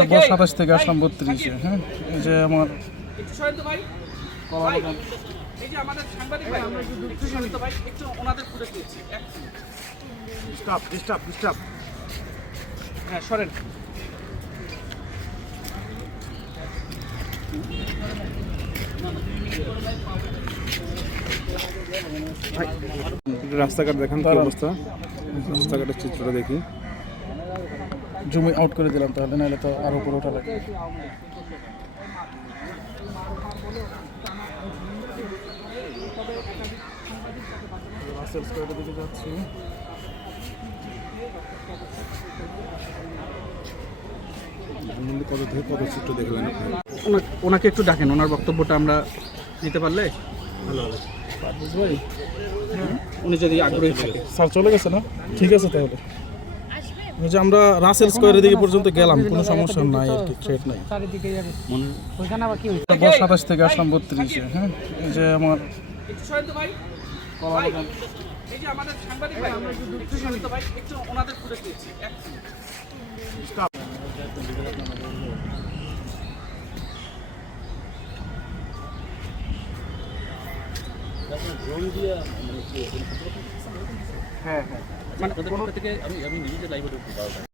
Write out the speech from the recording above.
27 থেকে আসলাম 32-এ। হ্যাঁ, এই যে আমার একটু সরেন তো ভাই। ভাই, এই যে আমাদের সাংবাদিক ভাই, একটু সরেন তো ভাই, একটু ওনাদের ফুটেজ দিচ্ছি। ডিস্টার্ব। হ্যাঁ, সরেন। একটু রাস্তাঘাট দেখান কি অবস্থা, রাস্তাঘাটের চিত্রটা দেখি। জুম আউট করে দিলাম, তাহলে নাহলে তো আরো উপরে ওঠা লাগে। রাসেল স্কয়ারের দিকে যাচ্ছি। কত থেকে কত চিত্র দেখলেন আপনি? ওনাকে একটু ডাকেন, ওনার বক্তব্যটা আমরা দিতে পারলে ভালো হবে। পারভেজ ভাই, উনি যদি আগ্রহী থাকে। স্যার চলে গেছে না? ঠিক আছে তাহলে। ওই যে আমরা রাসেল স্কয়ারের দিকে পর্যন্ত গেলাম, কোনো সমস্যা নাই আর কি, থ্রেট নাই। চারিদিকে যাবে ওইখানে আবার কি হয়েছে? 27 থেকে আসলাম 32-এ। হ্যাঁ, এই যে আমার একটু সরেন তো ভাই। ভাই, এই যে আমাদের সাংবাদিক ভাই, একটু সরেন তো ভাই, একটু ওনাদের ফুটেজ দিচ্ছি। হ্যাঁ, মানে কোনো থেকে আমি নিজে লাইভে ঢুকতে পারবো।